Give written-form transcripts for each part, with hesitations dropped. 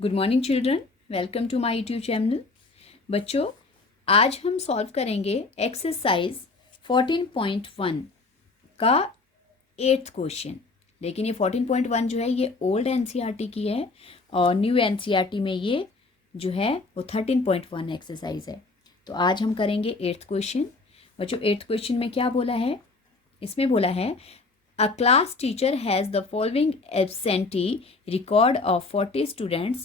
Good morning children, welcome to my YouTube channel. बच्चों, आज हम सॉल्व करेंगे एक्सरसाइज 14.1 का 8th क्वेश्चन। लेकिन ये 14.1 जो है ये ओल्ड एनसीईआरटी की है और न्यू एनसीईआरटी में ये जो है वो 13.1 एक्सरसाइज है। तो आज हम करेंगे 8th क्वेश्चन। बच्चों, 8th क्वेश्चन में क्या बोला है? इसमें बोला है A class teacher has the following absentee record of 40 students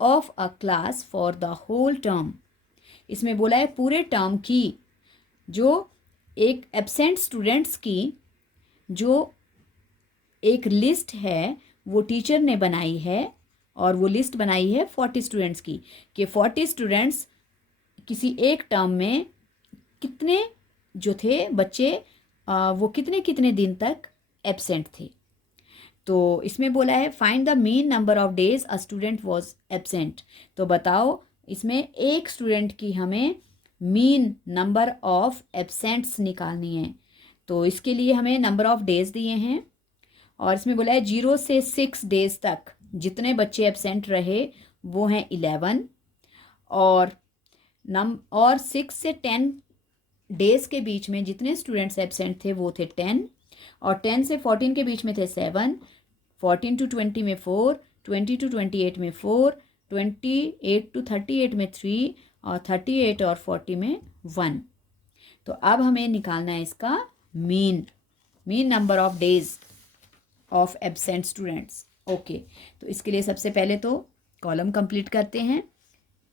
of a class for the whole term। इसमें बोला है पूरे टर्म की जो एक एब्सेंट स्टूडेंट्स की जो एक लिस्ट है वो टीचर ने बनाई है, और वो लिस्ट बनाई है 40 स्टूडेंट्स की कि 40 स्टूडेंट्स किसी एक टर्म में कितने जो थे बच्चे वो कितने कितने दिन तक एब्सेंट थे। तो इसमें बोला है find the mean number of days a student was absent. तो बताओ इसमें एक स्टूडेंट की हमें मीन नंबर ऑफ एब्सेंट्स निकालनी है। तो इसके लिए हमें नंबर ऑफ डेज दिए हैं और इसमें बोला है 0 से 6 डेज तक जितने बच्चे एब्सेंट रहे वो हैं 11, और 6 से 10 डेज के बीच में जितने स्टूडेंट्स एब्सेंट थे वो थे 10, और 10 से 14 के बीच में थे 7, 14 to 20 में 4, 20 to 28 में 4, 28 to 38 में 3, और 38 और 40 में 1। तो अब हमें निकालना है इसका mean number of days of absent students. Okay, तो इसके लिए सबसे पहले तो कॉलम कंप्लीट करते हैं।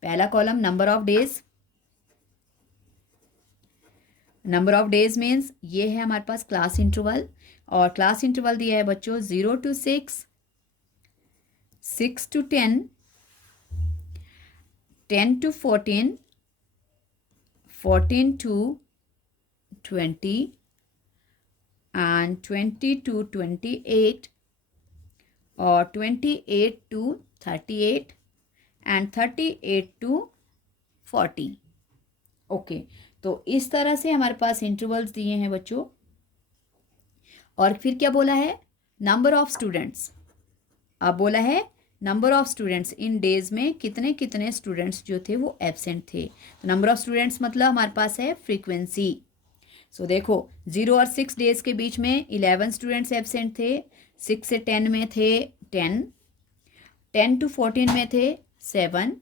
पहला column number of days. Number of days means ये है हमारे पास क्लास इंटरवल, और क्लास इंटरवल दिया है बच्चों 0 to 6, 6 to 10, 10 to 14, 14 to 20, and 20 to 28, और 28 to 38, and 38 to 40। ओके, तो इस तरह से हमारे पास इंटरवल्स दिए हैं बच्चों। और फिर क्या बोला है? Number of students. अब बोला है number of students in days में कितने कितने स्टूडेंट्स जो थे वो एब्सेंट थे। तो नंबर ऑफ स्टूडेंट्स मतलब हमारे पास है फ्रीक्वेंसी। सो देखो 0 और 6 डेज के बीच में 11 स्टूडेंट्स एब्सेंट थे, 6 से 10 में थे 10, 10 to 14 में थे 7,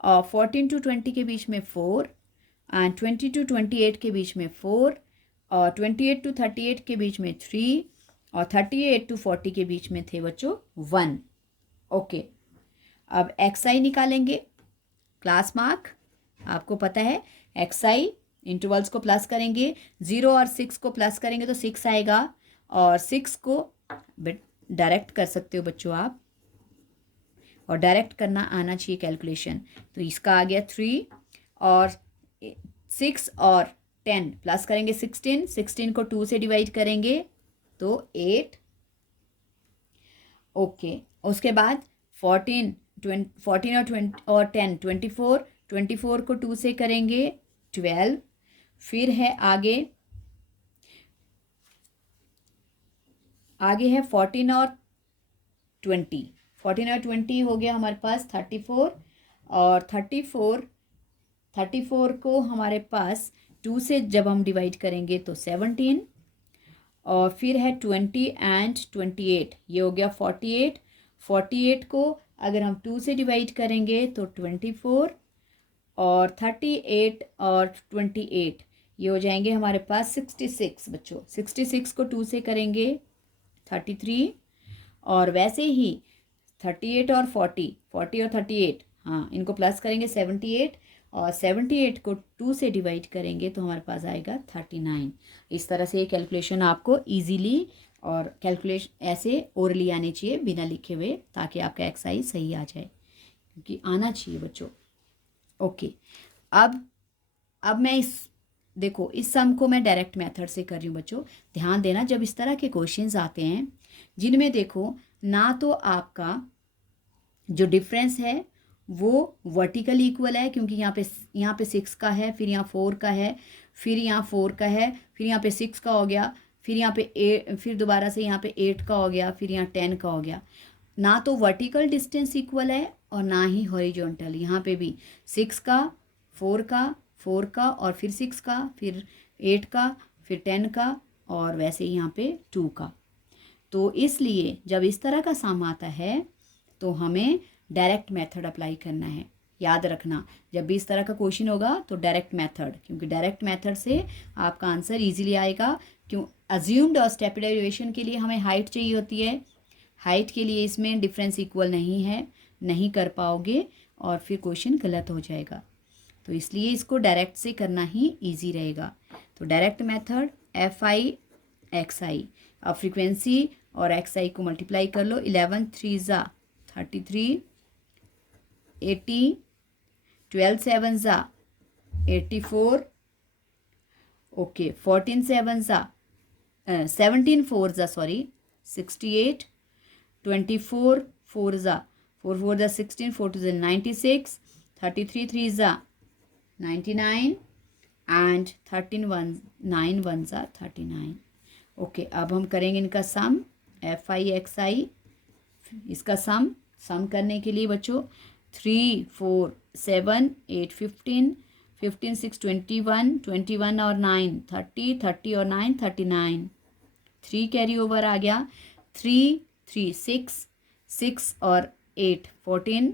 और 14 to 20 के बीच में 4, एंड 20 to 28 के बीच में 4, और 28 to 38 के बीच में 3, और 38 to 40 के बीच में थे बच्चों 1। ओके, अब एक्सआई निकालेंगे। क्लास मार्क आपको पता है, एक्सआई इंटरवल्स को प्लस करेंगे, 0 और 6 को प्लस करेंगे तो 6 आएगा, और 6 को डायरेक्ट कर सकते हो बच्चों आप, और डायरेक्ट करना आना चाहिए कैलकुलेशन। तो इसका आ गया 3, और 6 और 10 प्लस करेंगे 16, 16 को 2 से डिवाइड करेंगे तो 8। ओके, उसके बाद 14 और 10 24, 24 को 2 से करेंगे 12। फिर है आगे है 14 और 20, 14 और 20 हो गया हमारे पास 34, और 34 को हमारे पास 2 से जब हम डिवाइड करेंगे तो 17, और फिर है 20 एंड 28, ये हो गया 48। 48 को अगर हम 2 से डिवाइड करेंगे तो 24, और 38 और 28 ये हो जाएंगे हमारे पास 66 बच्चों। 66 को 2 से करेंगे 33, और वैसे ही 38 और 40 और 38, हाँ इनको प्लस करेंगे 78, और 78 को 2 से डिवाइड करेंगे तो हमारे पास आएगा 39। इस तरह से ये कैलकुलेशन आपको इजीली और कैलकुलेशन ऐसे ओरली आनी चाहिए बिना लिखे हुए, ताकि आपका एक्सरसाइज सही आ जाए, क्योंकि आना चाहिए बच्चों। ओके, अब मैं देखो इस सम को मैं डायरेक्ट मेथड से कर रही हूँ बच्चों। ध्यान देना, जब इस तरह के क्वेश्चंस आते हैं जिनमें देखो ना तो आपका जो डिफरेंस है वो वर्टिकल इक्वल है, क्योंकि यहाँ पे 6 का है, फिर यहाँ 4 का है, फिर यहाँ 4 का है, फिर यहाँ पे 6 का हो गया, फिर यहाँ पे 8, फिर दोबारा से यहाँ पे 8 का हो गया, फिर यहाँ 10 का हो गया। ना तो वर्टिकल डिस्टेंस इक्वल है और ना ही हॉरिजॉन्टल। यहाँ पे भी 6 का, 4 का, 4 का और फिर 6 का, फिर 8 का, फिर 10 का और वैसे ही यहाँ पे 2 का। तो इसलिए जब इस तरह का सम आता है तो हमें डायरेक्ट मेथड अप्लाई करना है। याद रखना, जब भी इस तरह का क्वेश्चन होगा तो डायरेक्ट मेथड, क्योंकि डायरेक्ट मेथड से आपका आंसर इजीली आएगा। क्यों? अज्यूम्ड और स्टेप डेरिवेशन के लिए हमें हाइट चाहिए होती है, हाइट के लिए इसमें डिफरेंस इक्वल नहीं है, नहीं कर पाओगे और फिर क्वेश्चन गलत हो जाएगा। तो इसलिए इसको डायरेक्ट से करना ही ईजी रहेगा। तो डायरेक्ट मेथड FI XI, अब फ्रीक्वेंसी और XI को मल्टीप्लाई कर लो। 11 3 ज़ा 33, 80, 12 7 ज़ा 84, ओके 14 7 ज़ा 17 4 ज़ा 68, 24 4 ज़ा 4 4 ज़ा 16, 4 2 ज़ा 96, 33 3 ज़ा 99 एंड 13 1 9 1 ज़ा 39। ओके, अब हम करेंगे इनका सम FI XI। इसका सम करने के लिए बच्चों 3 4 7 8 15, 15 6 21, 21 और 9 30, 30 और 9 39, 3 कैरी ओवर आ गया। 3 3 6, 6 और 8 14,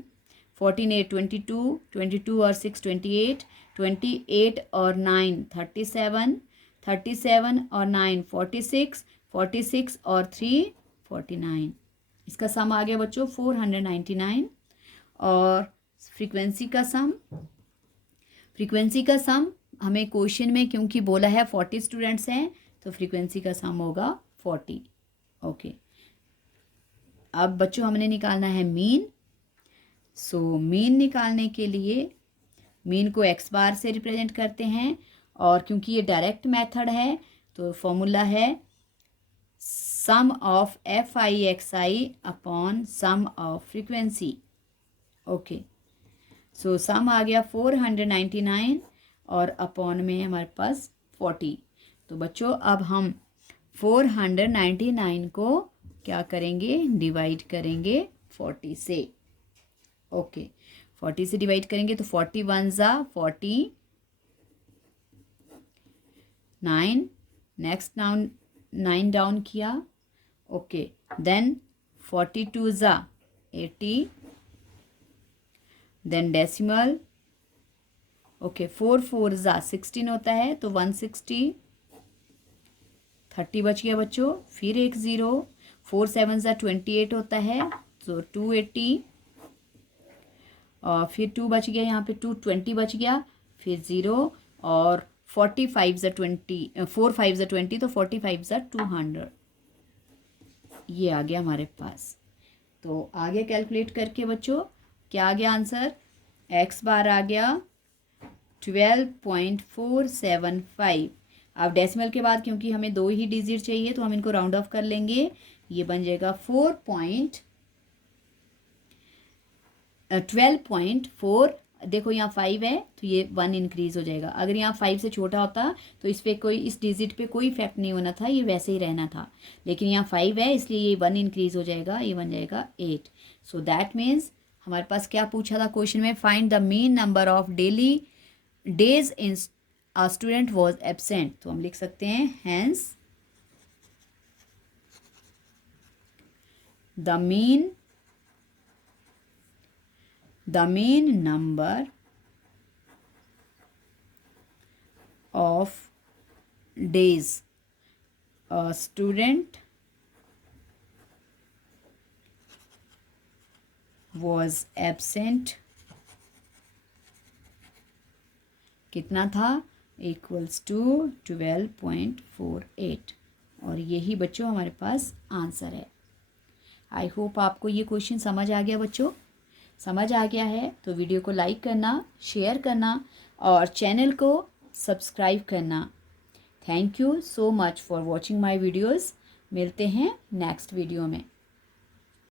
14 8 22, 22 और 6 28, 28 और 9 37, 37 और 9 46, 46 और 3 49। इसका सम आ गया बच्चों 499। और फ्रीक्वेंसी का सम हमें क्वेश्चन में क्योंकि बोला है 40 स्टूडेंट्स हैं तो फ्रीक्वेंसी का सम होगा 40। ओके, अब बच्चों हमने निकालना है मीन। सो मीन निकालने के लिए मीन को x बार से रिप्रेजेंट करते हैं और क्योंकि ये डायरेक्ट मेथड है तो फॉर्मूला है sum of FI XI upon sum of frequency. Okay, so sum आ गया 499 और अपॉन में हमारे पास 40। तो बच्चों अब हम 499 को क्या करेंगे, डिवाइड करेंगे 40 से। ओके, 40 से डिवाइड करेंगे तो 41 ज़ा 40, 9 नेक्स्ट 9 डाउन किया। ओके, देन 42 ज़ा 80, देन डेसिमल। ओके, 4 4 ज़ा 16 होता है तो 160, 30 बच गया बच्चों। फिर एक 0, 4 7 ज़ा 28 होता है तो 280 और फिर 2 बच गया, यहाँ पे 220 बच गया, फिर 0 और 45 ज़ा 20, 4 5 ज़ा 20 तो 45 ज़ा 200। ये आ गया हमारे पास। तो आगे कैलकुलेट करके बच्चों क्या आ गया आंसर, x बार आ गया 12.475। अब डेसिमल के बाद क्योंकि हमें 2 ही डिजिट चाहिए तो हम इनको राउंड ऑफ कर लेंगे, ये बन जाएगा 12.4। देखो यहाँ 5 है तो ये 1 इंक्रीज हो जाएगा। अगर यहाँ 5 से छोटा होता तो इस डिजिट पे कोई इफेक्ट नहीं होना था, ये वैसे ही रहना था। लेकिन यहाँ 5 है इसलिए ये 1 इंक्रीज हो जाएगा, ये बन जाएगा 8। सो दैट मीन्स हमारे पास क्या पूछा था क्वेश्चन में, find the mean number of daily days in a student was absent. तो हम लिख सकते हैं hence the mean number of days a student was absent कितना था, इक्वल्स टू 12.48। और यही बच्चों हमारे पास आंसर है। आई होप आपको ये क्वेश्चन समझ आ गया बच्चों। समझ आ गया है तो वीडियो को लाइक करना, शेयर करना और चैनल को सब्सक्राइब करना। Thank you so much for watching my videos. मिलते हैं नेक्स्ट वीडियो में।